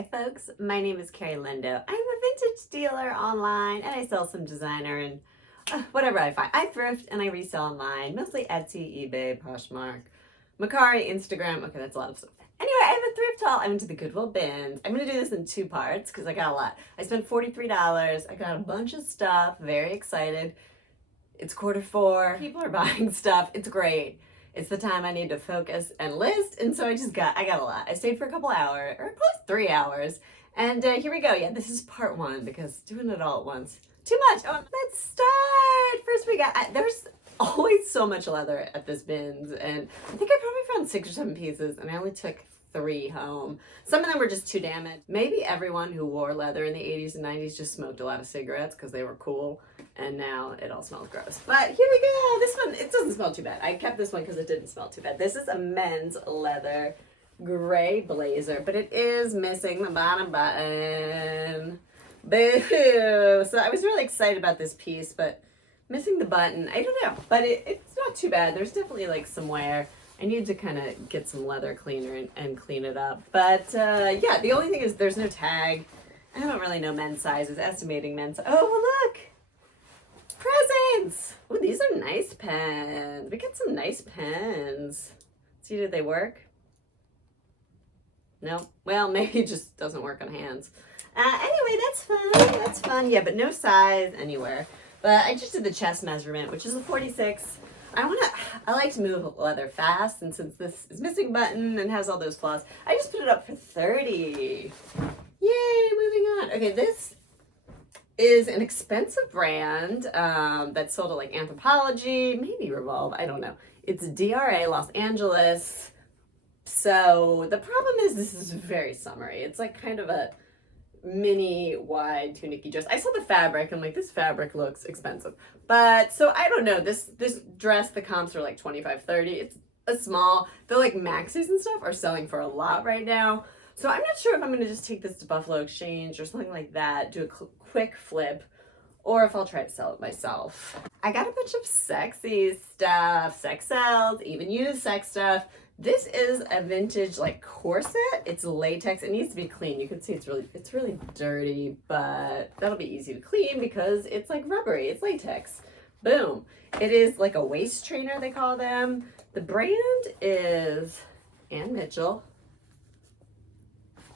Hi folks, my name is Carrie Lindo. I'm a vintage dealer online and I sell some designer and whatever I find. I thrift and I resell online, mostly Etsy, eBay, Poshmark, Macari, Instagram. Okay, that's a lot of stuff. Anyway, I have a thrift haul. I'm into the Goodwill Bins. I'm going to do this in two parts because I got a lot. I spent $43. I got a bunch of stuff. Very excited. It's Q4. People are buying stuff. It's great. It's the time I need to focus and list, and so I got a lot. I stayed for a couple hours, or probably 3 hours, and here we go. Yeah, this is part one because doing it all at once, too much. Oh, let's start. First we got, there's always so much leather at this bins, and I think I probably found 6 or 7 pieces, and I only took 3 home. Some of them were just too damaged. Maybe everyone who wore leather in the 80s and 90s just smoked a lot of cigarettes because they were cool, and now it all smells gross. But here we go. This one, it doesn't smell too bad. I kept this one because it didn't smell too bad. This is a men's leather gray blazer, but it is missing the bottom button. Boo! So I was really excited about this piece, but missing the button, I don't know. But it's not too bad. There's definitely like some wear. I need to kind of get some leather cleaner and clean it up. But yeah, the only thing is there's no tag. I don't really know men's sizes, estimating men's. Oh, look! Presents! Oh, these are nice pens. We got some nice pens. See, did they work? No? Well, maybe it just doesn't work on hands. Anyway, that's fun. That's fun. Yeah, but no size anywhere. But I just did the chest measurement, which is a 46. I like to move leather fast, and since this is missing a button and has all those flaws, I just put it up for 30. Yay, moving on. Okay, this is an expensive brand that's sold at like Anthropologie, maybe Revolve, I don't know. It's DRA Los Angeles. So the problem is this is very summery. It's like kind of a mini wide tunicky dress. I saw the fabric and like this fabric looks expensive, but so I don't know, this dress, the comps are like 25, 30. It's a small. The like maxis and stuff are selling for a lot right now, so I'm not sure if I'm gonna just take this to Buffalo Exchange or something like that, do a quick flip, or if I'll try to sell it myself. I got a bunch of sexy stuff, sex sells, even used sex stuff. This is a vintage like corset. It's latex. It needs to be clean. You can see it's really dirty, but that'll be easy to clean because it's like rubbery. It's latex. Boom. It is like a waist trainer, they call them. The brand is Ann Mitchell,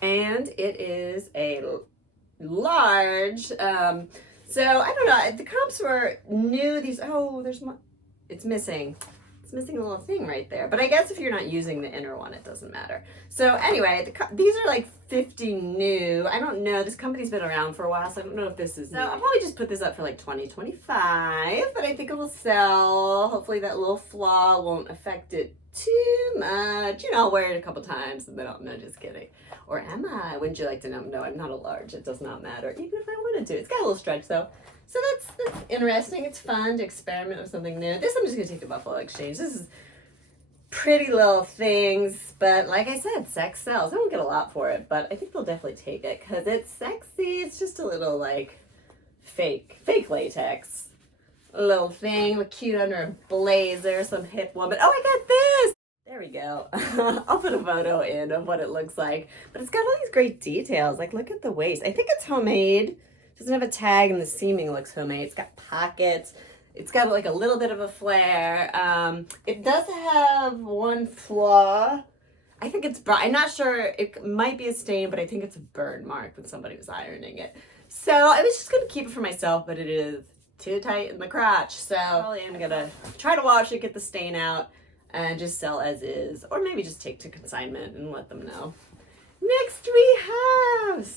and it is a large. So I don't know. The comps were new. These, oh, there's more. It's missing. Missing a little thing right there, but I guess if you're not using the inner one, it doesn't matter. So anyway, these are like 50 new. I don't know, this company's been around for a while, so I don't know if this is new. I'll probably just put this up for like 20, 25, but I think it will sell. Hopefully that little flaw won't affect it too much. You know, I'll wear it a couple times and then I'll, no, just kidding. Or am I? Wouldn't you like to know? No, I'm not a large. It does not matter, even if I wanted to. It's got a little stretch though. So that's interesting. It's fun to experiment with something new. This I'm just going to take to Buffalo Exchange. This is pretty little things, but like I said, sex sells. I won't get a lot for it, but I think they'll definitely take it because it's sexy. It's just a little like fake latex. A little thing, look cute under a blazer, some hip woman. Oh, I got this! There we go. I'll put a photo in of what it looks like. But it's got all these great details. Like, look at the waist. I think it's homemade. Doesn't have a tag, and the seaming looks homemade. It's got pockets. It's got like a little bit of a flare. It does have one flaw. I think it's I'm not sure. It might be a stain, but I think it's a burn mark when somebody was ironing it. So I was just going to keep it for myself, but it is too tight in the crotch. So probably I'm going to try to wash it, get the stain out, and just sell as is. Or maybe just take to consignment and let them know. Next we have...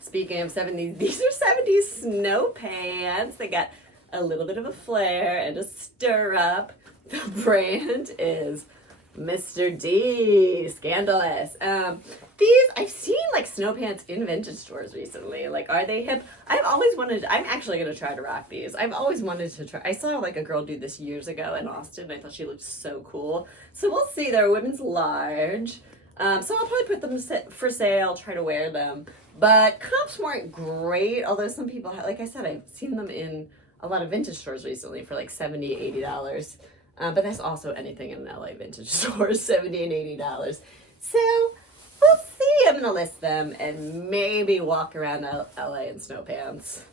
Speaking of 70s, these are 70s snow pants. They got a little bit of a flare and a stirrup. The brand is Mr. D. Scandalous. These, I've seen like snow pants in vintage stores recently. Like, are they hip? I'm actually going to try to rock these. I've always wanted to try. I saw like a girl do this years ago in Austin. I thought she looked so cool. So we'll see. They're women's large. So I'll probably put them for sale, try to wear them. But comps weren't great, although some people, like I said, I've seen them in a lot of vintage stores recently for like $70, $80. But that's also anything in an LA vintage store, $70 and $80. So we'll see. I'm gonna list them and maybe walk around LA in snow pants.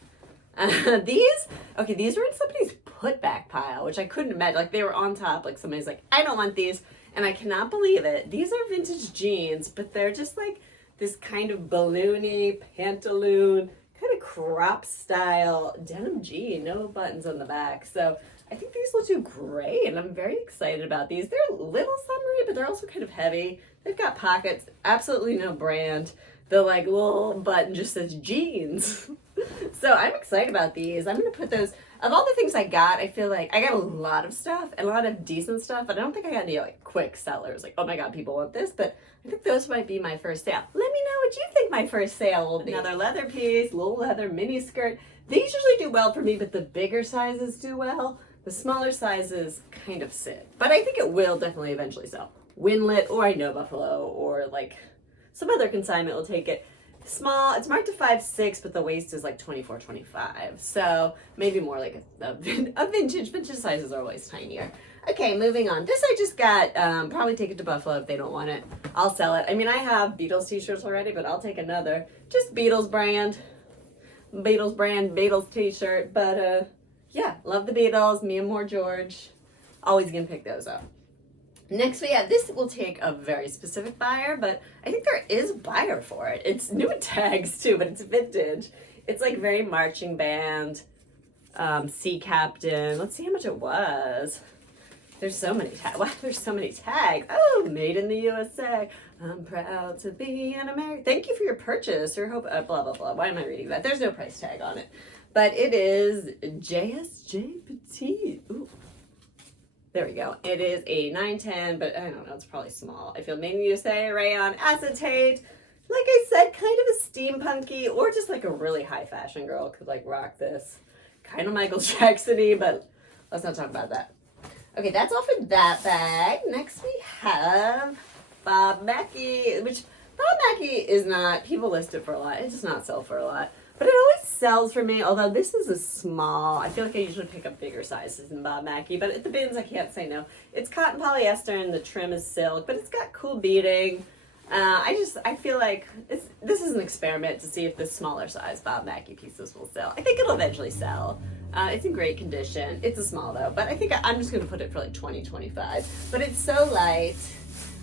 These were in somebody's put back pile, which I couldn't imagine. Like, they were on top, like somebody's like, I don't want these, and I cannot believe it. These are vintage jeans, but they're just like this kind of balloony pantaloon, kind of crop style denim jean, no buttons on the back. So I think these will do great, and I'm very excited about these. They're a little summery, but they're also kind of heavy. They've got pockets, absolutely no brand. The like little button just says jeans. So I'm excited about these. I'm going to put those, of all the things I got, I feel like I got a lot of stuff, and a lot of decent stuff, but I don't think I got any like quick sellers. Like, oh my God, people want this, but I think those might be my first sale. Let me know what you think my first sale will be. Another leather piece, little leather mini skirt. These usually do well for me, but the bigger sizes do well. The smaller sizes kind of sit, but I think it will definitely eventually sell. Winlet, or I know Buffalo, or like some other consignment will take it. Small, it's marked to 5'6", but the waist is like 24, 25. So maybe more like a vintage. Vintage sizes are always tinier. Okay, moving on. This I just got, probably take it to Buffalo if they don't want it. I'll sell it. I mean, I have Beatles t-shirts already, but I'll take another. Just Beatles brand, Beatles t-shirt. But yeah, love the Beatles, me and more George. Always gonna pick those up. Next we have, this will take a very specific buyer, but I think there is a buyer for it. It's new tags too, but it's vintage. It's like very marching band, sea captain. Let's see how much it was. There's so many tags. Wow, there's so many tags. Oh, made in the USA. I'm proud to be an American. Thank you for your purchase. Or hope, blah, blah, blah. Why am I reading that? There's no price tag on it. But it is JSJ Petite. Ooh. There we go. It is a 910, but I don't know, it's probably small. I feel made in the USA, rayon, acetate. Like I said, kind of a steampunky, or just like a really high fashion girl could like rock this. Kind of Michael Jackson-y, but let's not talk about that. Okay, that's all for that bag. Next we have Bob Mackie, which Bob Mackie is not, people list it for a lot. It does not sell for a lot. But it always sells for me, although this is a small. I feel like I usually pick up bigger sizes than Bob Mackie, but at the bins I can't say no. It's cotton polyester and the trim is silk, but it's got cool beading. I feel like this is an experiment to see if the smaller size Bob Mackie pieces will sell. I think it'll eventually sell. It's in great condition. It's a small though, but I think I'm just gonna put it for like 20, 25. But it's so light.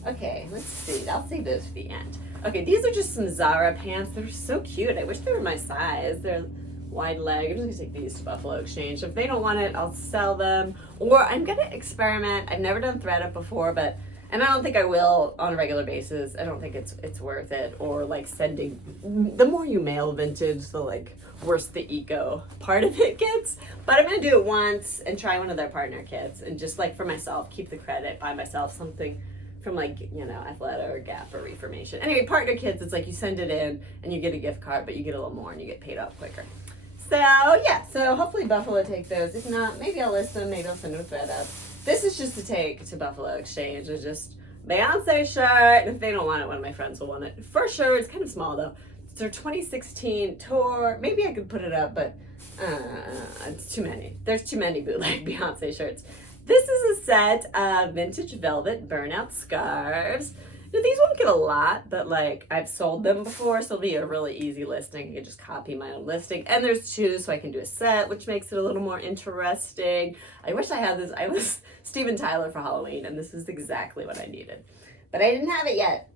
Okay, let's see. I'll save those for the end. Okay, these are just some Zara pants. They're so cute. I wish they were my size. They're wide leg. I'm just gonna take these to Buffalo Exchange. If they don't want it, I'll sell them. Or I'm gonna experiment. I've never done thread up before, and I don't think I will on a regular basis. I don't think it's worth it. Or like sending, the more you mail vintage, the like worse the eco part of it gets. But I'm gonna do it once and try one of their partner kits and just like for myself, keep the credit, buy myself something from like, you know, Athleta or Gap or Reformation. Anyway, partner kits, it's like you send it in and you get a gift card, but you get a little more and you get paid off quicker. So yeah, so hopefully Buffalo take those. If not, maybe I'll list them, maybe I'll send them a thread up. This is just to take to Buffalo Exchange. It's just Beyonce shirt. If they don't want it, one of my friends will want it. For sure, it's kind of small though. It's their 2016 tour. Maybe I could put it up, but it's too many. There's too many bootleg Beyonce shirts. This is a set of vintage velvet burnout scarves. Now, these won't get a lot, but like I've sold them before, so it'll be a really easy listing. I can just copy my own listing. And there's two, so I can do a set, which makes it a little more interesting. I wish I had this. I was Steven Tyler for Halloween, and this is exactly what I needed. But I didn't have it yet.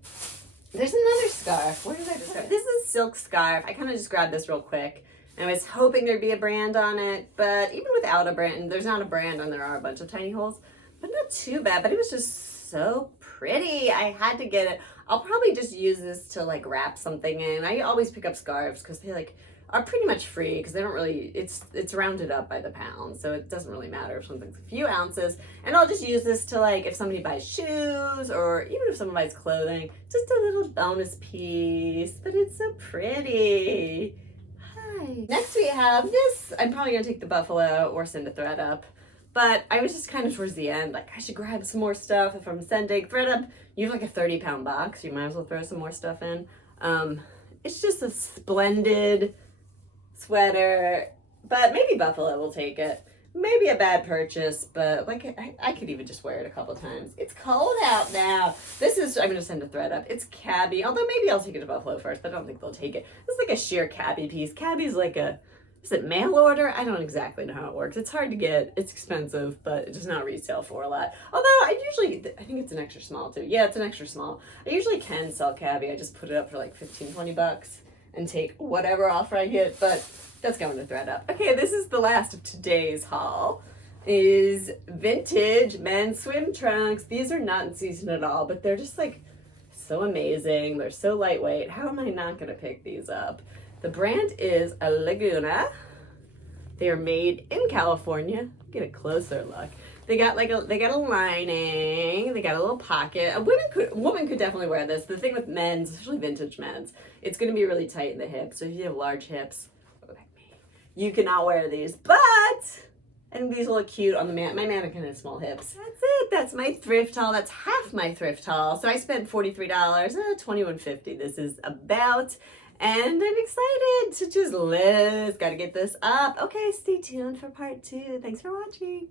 There's another scarf. Where did I just grab? This is a silk scarf. I kind of just grabbed this real quick. I was hoping there'd be a brand on it, but even without a brand, there's not a brand and there are a bunch of tiny holes, but not too bad. But it was just so pretty. I had to get it. I'll probably just use this to like wrap something in. I always pick up scarves because they like are pretty much free because they don't really, it's rounded up by the pound. So it doesn't really matter if something's a few ounces. And I'll just use this to like, if somebody buys shoes or even if someone buys clothing, just a little bonus piece, but it's so pretty. Next we have this. I'm probably gonna take the Buffalo or send a thread up, but I was just kind of towards the end, like I should grab some more stuff if I'm sending thread up. You have like a 30-pound box, you might as well throw some more stuff in. It's just a splendid sweater, but maybe Buffalo will take it. maybe a bad purchase, but like I could even just wear it a couple times. It's cold out now. This is, I'm gonna send a thread up. It's cabbie, although maybe I'll take it to Buffalo first, but I don't think they'll take it. It's like a sheer cabbie piece. Cabbie's like a, is it mail order? I don't exactly know how it works. It's hard to get. It's expensive, but it does not resell for a lot. Although I think it's an extra small too. Yeah, it's an extra small. I usually can sell cabbie. I just put it up for like 15, 20 bucks and take whatever offer I get, but that's going to thread up. Okay, this is the last of today's haul. Is vintage men's swim trunks. These are not in season at all, but they're just like so amazing. They're so lightweight. How am I not gonna pick these up? The brand is a Laguna. They are made in California. Get a closer look. They got a lining. They got a little pocket. A woman could definitely wear this. The thing with men's, especially vintage men's, it's gonna be really tight in the hips. So if you have large hips, like me, you cannot wear these. But I think these will look cute on the my mannequin has small hips. That's it. That's my thrift haul. That's half my thrift haul. So I spent $43, $21.50. This is about. And I'm excited to just live. Gotta get this up. Okay, stay tuned for part 2. Thanks for watching.